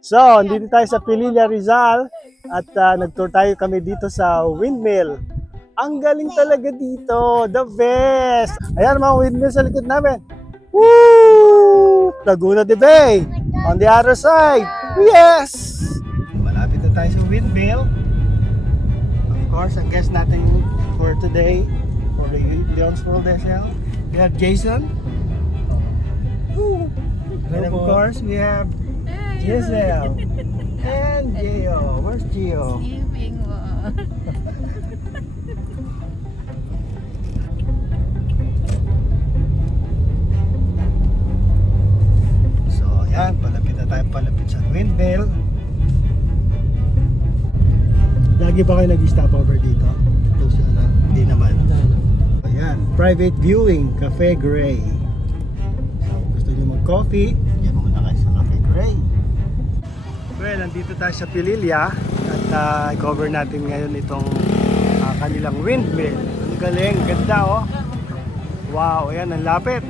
So, dito tayo sa Pililla, Rizal at nag-tour tayo kami dito sa windmill. Ang galing talaga dito, the best! Ayan mga windmill sa likod namin. Woo! Laguna de Bay, on the other side. Yes! Malapit na tayo sa windmill. Of course, ang guest natin for today, for the Leon's World SL, we have Jason. And of course, we have Giselle and Gio. Where's Gio? Sleeping mo. So, ayan, palapit na tayo sa windmill. Lagi ba kayo nag-stop over dito? Ito sa ano? Hindi naman. Ayan, private viewing, Cafe Gray. So, gusto nyo mag-coffee, yan muna kayo sa Cafe Gray. Well, nandito tayo sa Pililla at cover natin ngayon itong kanilang windmill. Ang galing, ganda oh. Wow, ayan, ang lapit.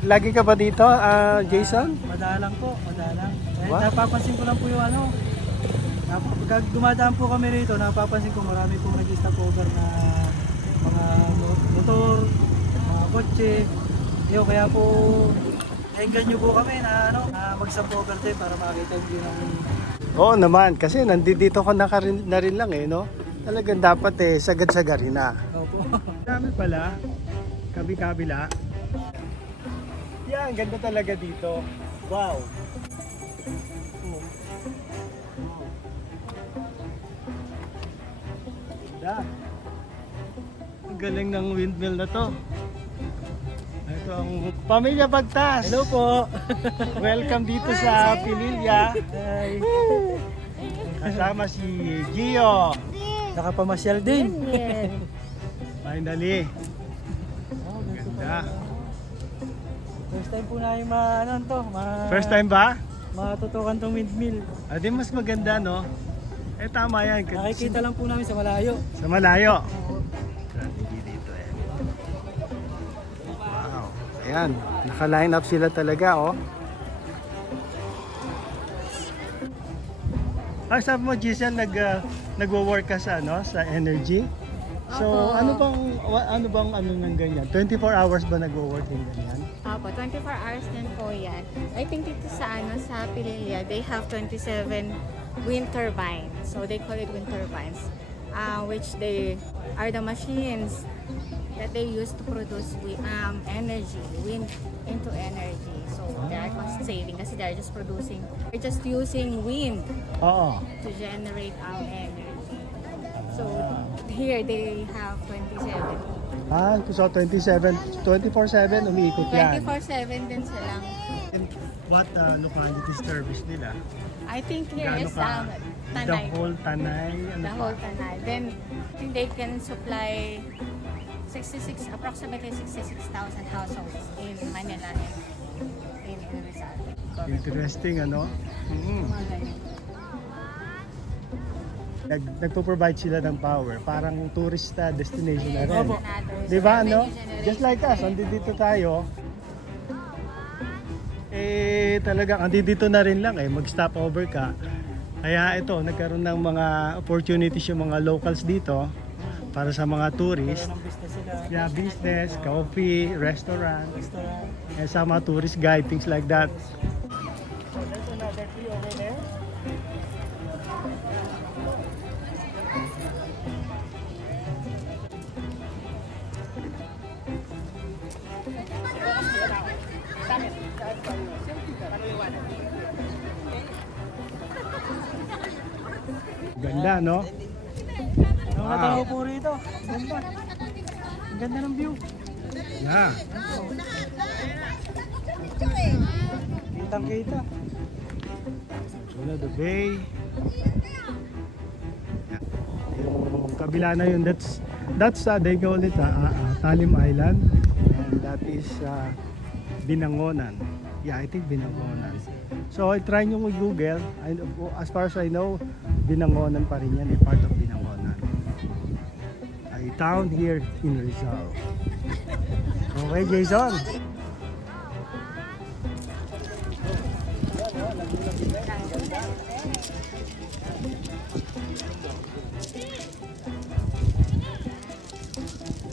Lagi ka ba dito, Jason? Madalang po, madalang. What? Napapansin ko lang po yung ano. Pag dumadaan po kami rito, napapansin ko marami pong nag-stop over na mga motor, mga kotse. Yo, kaya po nainggan nyo po kami na mag-stop over din para makita yung view ng... Oo naman, kasi nandito ko na rin lang eh, no? Talagang dapat eh, sagad-sagarin na. Opo. Dami pala, kabi-kabila. Yan, ganda talaga dito. Wow. Ganda. Ang galing ng windmill na to. Ito ang Pamilya Bagtas. Hello po. Welcome dito sa Pililla. Hi. Kasama si Gio. Nakapamasyal din. Finally. Ganda. First time po namin First time ba? matutukan tong windmill. Di mas maganda, no? Tama yan. Nakikita lang po namin sa malayo. Sa malayo. Strategy dito eh. Wow. Ayan. Naka-line up sila talaga, oh. Sabi mo, Giselle, nagwo-work ka sa, sa energy? So, Opo. ano bang nang ganyan? 24 hours ba nagwo-work yung ganyan? Opo, 24 hours din po yan. I think dito sa Pililla, they have 27 wind turbines. So they call it wind turbines, which they are the machines that they use to produce energy, wind into energy. So they are cost saving kasi they're just using wind Oo. to generate our energy. So here they have 27. So 24/7 umiikot yan. 24/7 din silang. What locality service nila? I think here Gaano is ka? The Tanay. whole Tanay? The whole Tanay. Then I think they can supply approximately 66,000 households in Manila and in Rizal. Interesting, ano? Mga ganyan. Nagpo-provide sila ng power. Parang tourista destination na rin. Opo. Di ba, Revenue no? generation Just like us, din. andito tayo. Talagang andito na rin lang mag-stop over ka. Kaya ito, nagkaroon ng mga opportunities yung mga locals dito para sa mga tourists. Ng business sila. Yeah, business, coffee, restaurant, Restaurant. and sa mga tourist guide, things like that. So there's another tree over there. Ganda, no? Yung mga tao po rito. Ganda. Ang ganda ng view. Yeah. Kitang kita. Laguna de Bay. Yung kabila na yun, that's they call it Talim Island, and that is Binangonan. Yeah, I think Binangonan. So I try nyo mag-Google. As far as I know, Binangonan pa rin yan, part of Binangonan. A town here in Rizal. Okay, Jason.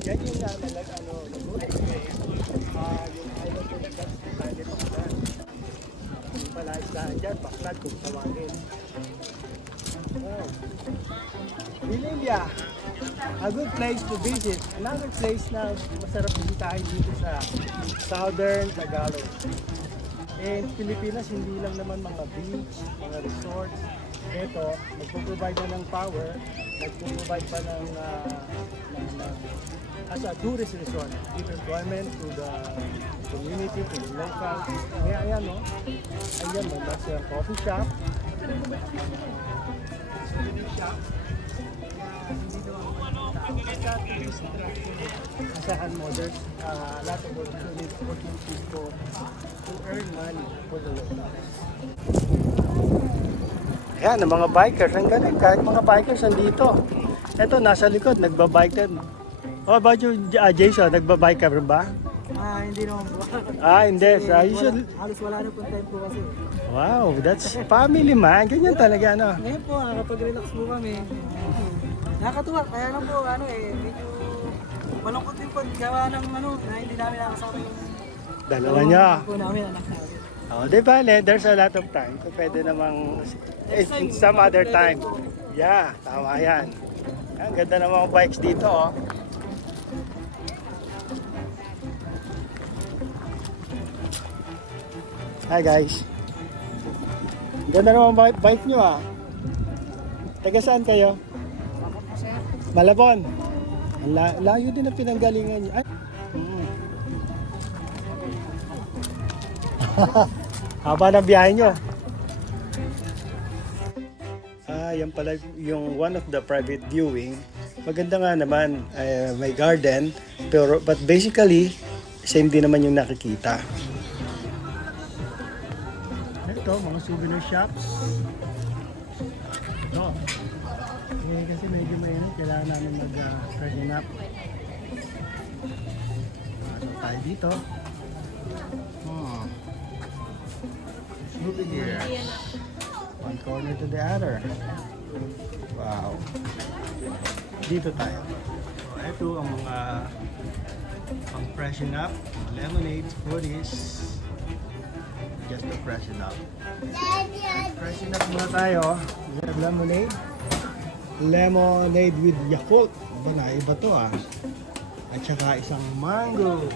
Yan yung yung island ko na tayo paklan. Yung pala islahan dyan, paklan kung tawagin. Wow. Pililia, a good place to visit. Another place na masarap bisitahin dito sa Southern Tagalog. And Pilipinas, hindi lang naman mga beach, mga resorts. Ito, nagpo-provide na ng power, nagpo-provide pa ng as a tourist resort, give employment to the community, to the locals. Kaya ayan, no? Ayan, may nasa coffee shop. Souvenir shop. Asahan mo, there's a lot of opportunities to earn money for the locals. Ayan, ang mga bikers, ang galing, kahit mga bikers andito. Ito, nasa likod, nagbabike din. How about you, Jason, nagbabike ka rin ba? Hindi naman po. Hindi. So, you should... Halos wala na pong time po kasi. Wow, that's family man. Ganyan talaga, ano? Ngayon po, nakapag-relax po kami. Nakakatuwa, kaya lang po, medyo malungkot din po, gawa ng na hindi namin nakasama yung Dalawa niya. po namin, anak namin. Oh, di ba, there's a lot of time. So, pwede namang in some other time. Yeah, tama yan. Ang ganda ng mga bikes dito, oh. Hi guys. Ang ganda ng mga bike nyo, ah. Taga saan kayo? Malabon. Ang layo din ang pinanggalingan nyo. Ay. Haba ng biyahe nyo. Yan pala yung one of the private viewing. Maganda nga naman, may garden, but basically, same din naman yung nakikita. Ito, mga souvenir shops. Ito. Kasi medyo mainit, kailangan namin mag-freshen up. So, tayo dito. Souvenirs. One corner to the other. Wow. Dito tayo. So, ito ang mga pang-freshen up. Lemonades, foodies. Just to freshen up. Freshen up muna tayo. We have lemonade. Lemonade with Yakult. Aba na, iba to ah. At saka isang mango.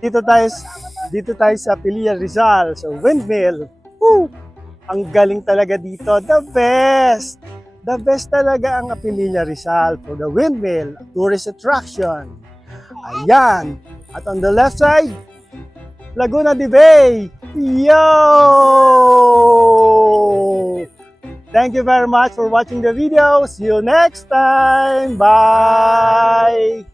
Dito tayo sa Pilia Rizal, sa windmill. Woo! Ang galing talaga dito. The best! The best talaga ang Pilia Rizal for the windmill, tourist attraction. Ayan. At on the left side, Laguna de Bay. Yo! Thank you very much for watching the video. See you next time. Bye!